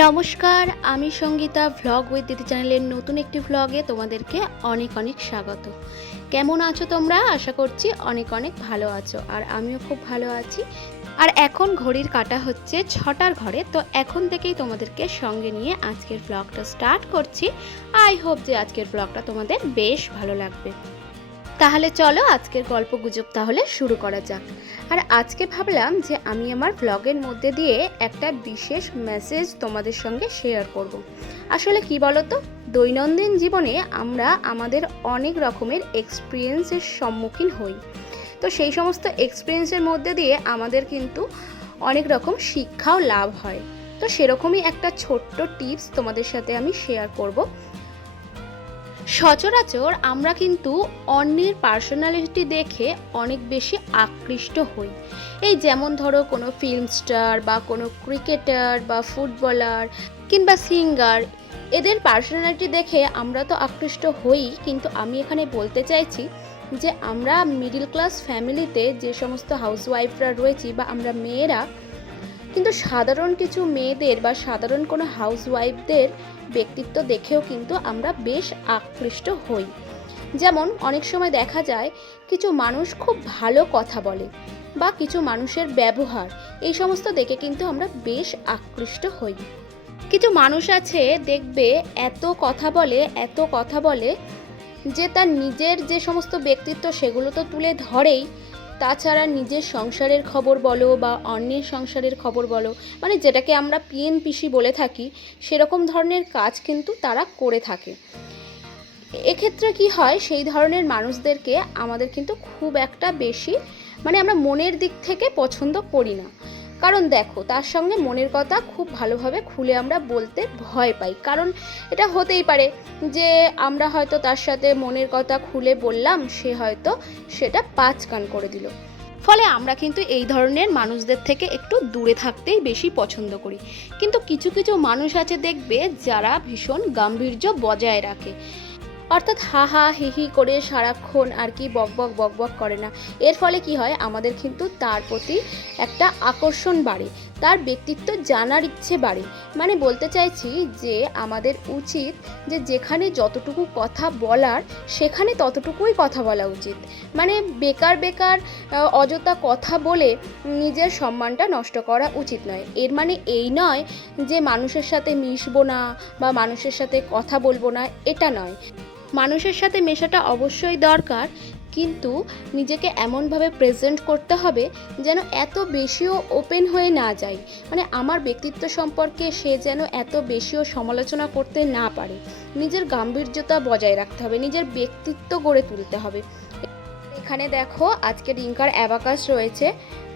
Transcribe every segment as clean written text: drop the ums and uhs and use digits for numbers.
নমস্কার, আমি Sangeeta vlog with দিদি চ্যানেলের নতুন একটি ভ্লগে তোমাদেরকে অনেক অনেক স্বাগত। কেমন আছো তোমরা? আশা করছি অনেক অনেক ভালো আছো, আর আমিও খুব ভালো আছি। আর এখন ঘড়ির কাঁটা হচ্ছে 6টার ঘরে, তো এখন থেকেই তোমাদেরকে সঙ্গে নিয়ে আজকের ভ্লগটা স্টার্ট করছি। আই হোপ যে আজকের ভ্লগটা তোমাদের বেশ ভালো লাগবে। তাহলে চলো আজকের গল্প গুজব তাহলে শুরু করা যাক। আর আজকে ভাবলাম যে আমি আমার ব্লগের মধ্যে দিয়ে একটা বিশেষ মেসেজ তোমাদের সঙ্গে শেয়ার করব। আসলে কি বলো তো, দৈনন্দিন জীবনে আমরা আমাদের অনেক রকমের এক্সপিরিয়েন্সের সম্মুখীন হই। তো সেই সমস্ত এক্সপিরিয়েন্সের মধ্যে দিয়ে আমাদের কিন্তু অনেক রকম শিক্ষাও লাভ হয়। তো সেরকমই একটা ছোট্ট টিপস তোমাদের সাথে আমি শেয়ার করব। সচরাচর আমরা কিন্তু অন্যের পার্সোনালিটি দেখে অনেক বেশি আকৃষ্ট হই। এই যেমন ধরো কোনো ফিল্ম স্টার বা কোনো ক্রিকেটার বা ফুটবলার কিংবা সিঙ্গার, এদের পার্সোনালিটি দেখে আমরা তো আকৃষ্ট হই, কিন্তু আমি এখানে বলতে চাইছি যে আমরা মিডল ক্লাস ফ্যামিলিতে যে সমস্ত হাউসওয়াইফরা রয়েছি বা আমরা মেয়েরা, কিন্তু সাধারণ কিছু মেয়েদের বা সাধারণ কোনো হাউসওয়াইফদের ব্যক্তিত্ব দেখেও কিন্তু আমরা বেশ আকৃষ্ট হই। যেমন অনেক সময় দেখা যায় কিছু মানুষ খুব ভালো কথা বলে বা কিছু মানুষের ব্যবহার, এই সমস্ত দেখে কিন্তু আমরা বেশ আকৃষ্ট হই। কিছু মানুষ আছে দেখবে এত কথা বলে যে তার নিজের যে সমস্ত ব্যক্তিত্ব সেগুলো তো তুলে ধরেই, তাছাড়া নিজের সংসারের খবর বলো বা অন্যের সংসারের খবর বলো, মানে যেটাকে আমরা পিএনপিসি বলে থাকি, সেরকম ধরনের কাজ কিন্তু তারা করে থাকে। এক্ষেত্রে কি হয়, সেই ধরনের মানুষদেরকে আমাদের কিন্তু খুব একটা বেশি, মানে আমরা মনের দিক থেকে পছন্দ করি না। কারণ দেখো, তার সঙ্গে মনের কথা খুব ভালোভাবে খুলে আমরা বলতে ভয় পাই। কারণ এটা হতেই পারে যে আমরা হয়তো তার সাথে মনের কথা খুলে বললাম, সে হয়তো সেটা পাঁচ কান করে দিল। ফলে আমরা কিন্তু এই ধরনের মানুষদের থেকে একটু দূরে থাকতেই বেশি পছন্দ করি। কিন্তু কিছু কিছু মানুষ আছে দেখবে যারা ভীষণ গাম্ভীর্য বজায় রাখে, অর্থাৎ হা হা হি হি করে সারাক্ষণ আর কি বক বক বক বক করে না। এর ফলে কি হয়, আমাদের কিন্তু তার প্রতি একটা আকর্ষণ বাড়ে, তার ব্যক্তিত্ব জানার ইচ্ছে বাড়ে। মানে বলতে চাইছি যে আমাদের উচিত যে যেখানে যতটুকু কথা বলার সেখানে ততটুকুই কথা বলা উচিত। মানে বেকার বেকার অযথা কথা বলে নিজের সম্মানটা নষ্ট করা উচিত নয়। এর মানে এই নয় যে মানুষের সাথে মিশবো না বা মানুষের সাথে কথা বলবো না, এটা নয়। মানুষের সাথে মেশাটা অবশ্যই দরকার, কিন্তু নিজেকে এমনভাবে প্রেজেন্ট করতে হবে যেন এত বেশিও ওপেন হয়ে না যায়। মানে আমার ব্যক্তিত্ব সম্পর্কে সে যেন এত বেশিও সমালোচনা করতে না পারে। নিজের গাম্ভীর্যতা বজায় রাখতে হবে, নিজের ব্যক্তিত্ব গড়ে তুলতে হবে। এখানে দেখো আজকে রিঙ্কার অ্যাবাকাস রয়েছে,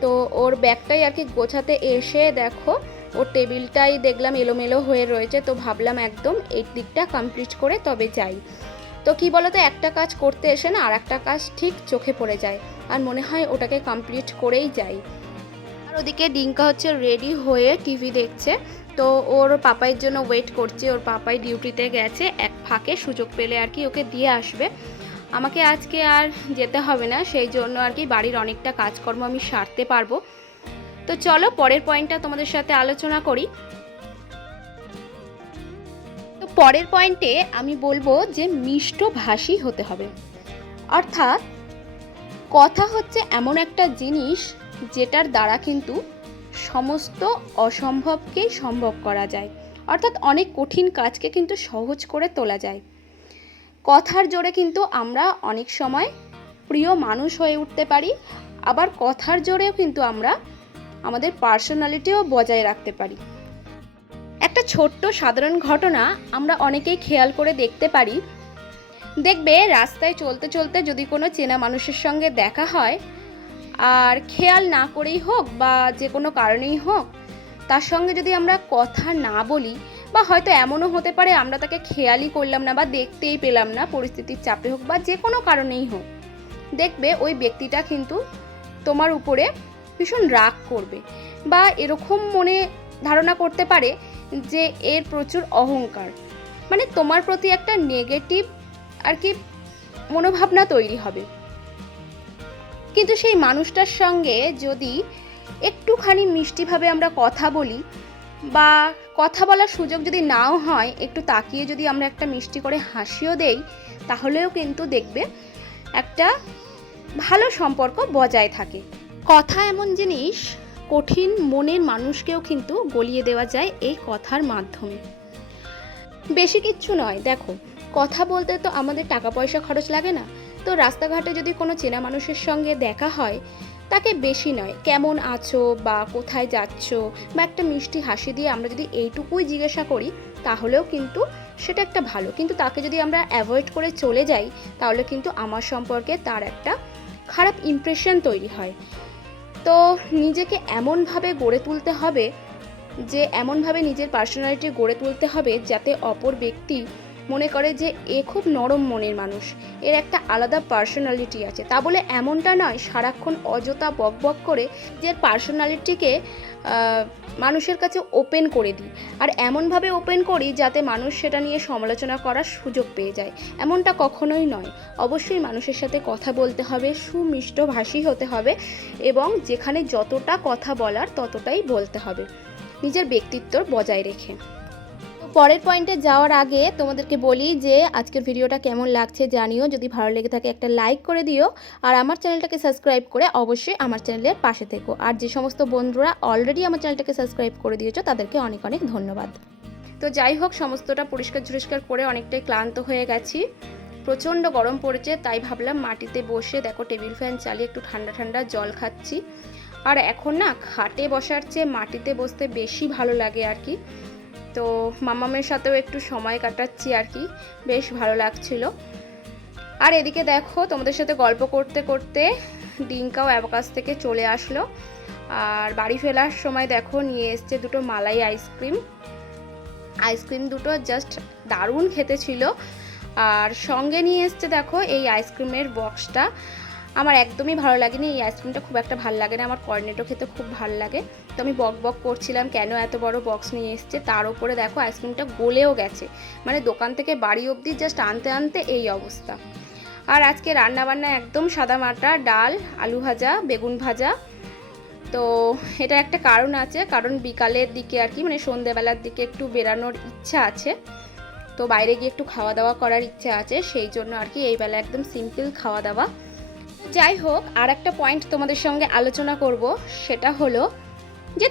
তো ওর ব্যাগটাই আর কি গোছাতে এসে দেখো ওর টেবিলটাই দেখলাম এলোমেলো হয়ে রয়েছে। তো ভাবলাম একদম এই দিকটা কমপ্লিট করে তবে যাই। তো কি বলতো, একটা কাজ করতে এসে না আর একটা কাজ ঠিক চোখে পড়ে যায়, আর মনে হয় ওটাকে কমপ্লিট করেই যাই। আর ওদিকে ডিঙ্কা হচ্ছে রেডি হয়ে টিভি দেখছে। তো ওর পাপাইয়ের জন্য ওয়েট করছে, ওর পাপাই ডিউটিতে গেছে, এক ফাঁকে সুযোগ পেলে আর কি ওকে দিয়ে আসবে। আমাকে আজকে আর যেতে হবে না, সেই জন্য আর কি বাড়ির অনেকটা কাজকর্ম আমি সারতে পারবো। তো চলো পরের পয়েন্টটা তোমাদের সাথে আলোচনা করি। তো পরের পয়েন্টে আমি বলবো যে মিষ্টভাষী হতে হবে। অর্থাৎ কথা হচ্ছে এমন একটা জিনিস যেটার দ্বারা কিন্তু সমস্ত অসম্ভবকেই সম্ভব করা যায়। অর্থাৎ অনেক কঠিন কাজকে কিন্তু সহজ করে তোলা যায়। কথার জোরে কিন্তু আমরা অনেক সময় প্রিয় মানুষ হয়ে উঠতে পারি, আবার কথার জোরেও কিন্তু আমরা আমাদের পার্সোনালিটিও বজায় রাখতে পারি। একটা ছোট্ট সাধারণ ঘটনা আমরা অনেকেই খেয়াল করে দেখতে পারি। দেখবে রাস্তায় চলতে চলতে যদি কোনো চেনা মানুষের সঙ্গে দেখা হয়, আর খেয়াল না করেই হোক বা যে কোনো কারণেই হোক, তার সঙ্গে যদি আমরা কথা না বলি, বা হয়তো এমনও হতে পারে আমরা তাকে খেয়ালই করলাম না বা দেখতেই পেলাম না, পরিস্থিতির চাপে হোক বা যে কোনো কারণেই হোক, দেখবে ওই ব্যক্তিটা কিন্তু তোমার উপরে ভীষণ রাগ করবে বা এরকম মনে ধারণা করতে পারে যে এর প্রচুর অহংকার। মানে তোমার প্রতি একটা নেগেটিভ আর কি মনোভাবনা তৈরি হবে। কিন্তু সেই মানুষটার সঙ্গে যদি একটুখানি মিষ্টিভাবে আমরা কথা বলি, বা কথা বলার সুযোগ যদি নাও হয়, একটু তাকিয়ে যদি আমরা একটা মিষ্টি করে হাসিও দেই, তাহলেও কিন্তু দেখবে একটা ভালো সম্পর্ক বজায় থাকে। কথা এমন জিনিস, কঠিন মনের মানুষকেও কিন্তু গলিয়ে দেওয়া যায় এই কথার মাধ্যমে। বেশি কিচ্ছু নয়, দেখো কথা বলতে তো আমাদের টাকা পয়সা খরচ লাগে না। তো রাস্তাঘাটে যদি কোনো চেনা মানুষের সঙ্গে দেখা হয়, তাকে বেশি নয় কেমন আছো বা কোথায় যাচ্ছ বা একটা মিষ্টি হাসি দিয়ে আমরা যদি এইটুকুই জিজ্ঞাসা করি, তাহলেও কিন্তু সেটা একটা ভালো। কিন্তু তাকে যদি আমরা অ্যাভয়েড করে চলে যাই, তাহলে কিন্তু আমার সম্পর্কে তার একটা খারাপ ইমপ্রেশন তৈরি হয়। তো নিজেকে এমনভাবে গড়ে তুলতে হবে, যে এমনভাবে নিজের পার্সোনালিটি গড়ে তুলতে হবে যাতে অপর ব্যক্তি মনে করে যে এ খুব নরম মনের মানুষ, এর একটা আলাদা পার্সোনালিটি আছে। তা বলে এমনটা নয় সারাক্ষণ অযথা বকবক করে যে পার্সোনালিটিকে মানুষের কাছে ওপেন করে দিই, আর এমনভাবে ওপেন করি যাতে মানুষ সেটা নিয়ে সমালোচনা করার সুযোগ পেয়ে যায়। এমনটা কখনোই নয়। অবশ্যই মানুষের সাথে কথা বলতে হবে, সুমিষ্টভাষী হতে হবে, এবং যেখানে যতটা কথা বলার ততটাই বলতে হবে, নিজের ব্যক্তিত্ব বজায় রেখে। পরের পয়েন্টে যাওয়ার আগে তোমাদেরকে বলি যে আজকের ভিডিওটা কেমন লাগছে জানিও। যদি ভালো লেগে থাকে একটা লাইক করে দিও, আর আমার চ্যানেলটাকে সাবস্ক্রাইব করে অবশ্যই আমার চ্যানেলের পাশে থেকো। আর যে সমস্ত বন্ধুরা অলরেডি আমার চ্যানেলটাকে সাবস্ক্রাইব করে দিয়েছো তাদেরকে অনেক অনেক ধন্যবাদ। তো যাই হোক, সমস্তটা পরিষ্কার করে অনেকটাই ক্লান্ত হয়ে গেছি, প্রচণ্ড গরম পড়েছে, তাই ভাবলাম মাটিতে বসে দেখো টেবিল ফ্যান চালিয়ে একটু ঠান্ডা ঠান্ডা জল খাচ্ছি। আর এখন না খাটে বসার চেয়ে মাটিতে বসতে বেশি ভালো লাগে আর কি। তো মামামের সাথেও একটু সময় কাটাচ্ছি আর কি, বেশ ভালো লাগছিল। আর এদিকে দেখো তোমাদের সাথে গল্প করতে করতে ডিঙ্কাও অ্যাবকাশ থেকে চলে আসলো। আর বাড়ি ফেরার সময় দেখো নিয়ে এসছে দুটো মালাই আইসক্রিম দুটো জাস্ট দারুণ খেতে ছিল। আর সঙ্গে নিয়ে এসছে দেখো এই আইসক্রিমের বক্সটা। আমার একদমই ভালো লাগেনি, এই আইসক্রিমটা খুব একটা ভালো লাগে না, আমার কর্নেটো খেতে খুব ভালো লাগে। তো আমি বক করছিলাম কেন এত বড় বক্স নিয়ে এসছে, তার উপরে দেখো আইসক্রিমটা গলেও গেছে, মানে দোকান থেকে বাড়ি অবধি জাস্ট আনতে এই অবস্থা। আর আজকে রান্নাবান্না একদম সাদামাটা, ডাল, আলু ভাজা, বেগুন ভাজা। তো এটা একটা কারণ আছে, কারণ বিকালের দিকে আর কি, মানে সন্ধ্যেবেলার দিকে একটু বেরানোর ইচ্ছা আছে, তো বাইরে গিয়ে একটু খাওয়া দাওয়া করার ইচ্ছা আছে, সেই জন্য আর কি এই বেলা একদম সিম্পল খাওয়া দাওয়া। যাই হোক, আর একটা পয়েন্ট তোমাদের সঙ্গে আলোচনা করব, সেটা হলো যে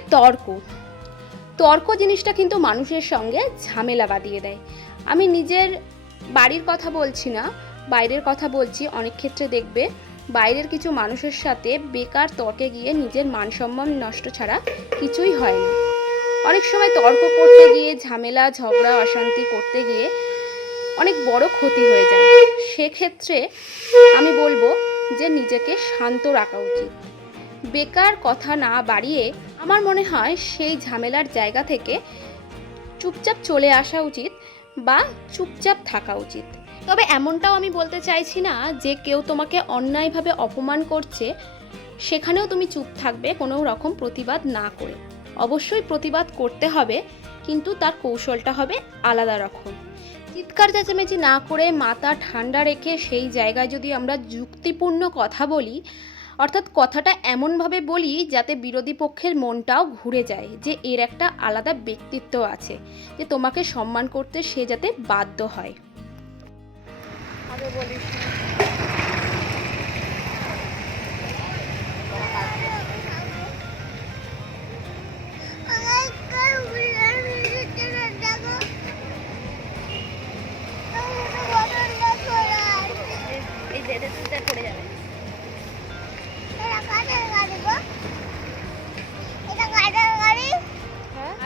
তর্ক জিনিসটা কিন্তু মানুষের সঙ্গে ঝামেলা বাঁধিয়ে দেয়। আমি নিজের বাড়ির কথা বলছি না, বাইরের কথা বলছি। অনেক ক্ষেত্রে দেখবে বাইরের কিছু মানুষের সাথে বেকার তর্কে গিয়ে নিজের মান সম্মান নষ্ট ছাড়া কিছুই হয় না। অনেক সময় তর্ক করতে গিয়ে, ঝামেলা ঝগড়া অশান্তি করতে গিয়ে অনেক বড় ক্ষতি হয়ে যায়। সেক্ষেত্রে আমি বলবো যে নিজেকে শান্ত রাখা উচিত, বেকার কথা না বাড়িয়ে আমার মনে হয় সেই ঝামেলার জায়গা থেকে চুপচাপ চলে আসা উচিত বা চুপচাপ থাকা উচিত। তবে এমনটাও আমি বলতে চাইছি না যে কেউ তোমাকে অন্যায়ভাবে অপমান করছে সেখানেও তুমি চুপ থাকবে কোনো রকম প্রতিবাদ না করে। অবশ্যই প্রতিবাদ করতে হবে, কিন্তু তার কৌশলটা হবে আলাদা রকম। চিৎকার চেঁচামেচি না করে মাথা ঠান্ডা রেখে সেই জায়গায় যদি আমরা যুক্তিপূর্ণ কথা বলি, অর্থাৎ কথাটা এমনভাবে বলি যাতে বিরোধী পক্ষের মনটাও ঘুরে যায় যে এর একটা আলাদা ব্যক্তিত্ব আছে, যে তোমাকে সম্মান করতে সে যাতে বাধ্য হয়। আগে বলিস পড়ে যাবে।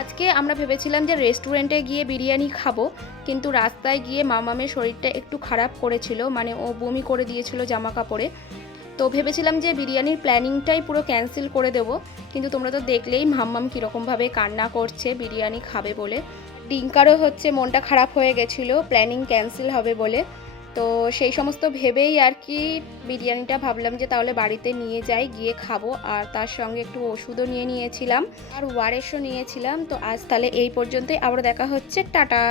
আজকে আমরা ভেবেছিলাম যে রেস্টুরেন্টে গিয়ে বিরিয়ানি খাবো, কিন্তু রাস্তায় গিয়ে মামামের শরীরটা একটু খারাপ করেছিল, মানে ও বমি করে দিয়েছিল জামা কাপড়ে। তো ভেবেছিলাম যে বিরিয়ানির প্ল্যানিংটাই পুরো ক্যান্সেল করে দেবো, কিন্তু তোমরা তো দেখলেই মাম্মাম কীরকমভাবে কান্না করছে বিরিয়ানি খাবে বলে। ডিঙ্কারও হচ্ছে মনটা খারাপ হয়ে গেছিলো প্ল্যানিং ক্যান্সেল হবে বলে। তো সেই সমস্ত ভেবেই আর কি বিরিয়ানিটা ভাবলাম যে তাহলে বাড়িতে নিয়ে যাই, গিয়ে খাবো। আর তার সঙ্গে একটু ওষুধও নিয়েছিলাম আর ওআরএসও নিয়েছিলাম। তো আজ তাহলে এই পর্যন্তই, আবার দেখা হচ্ছে, টাটা।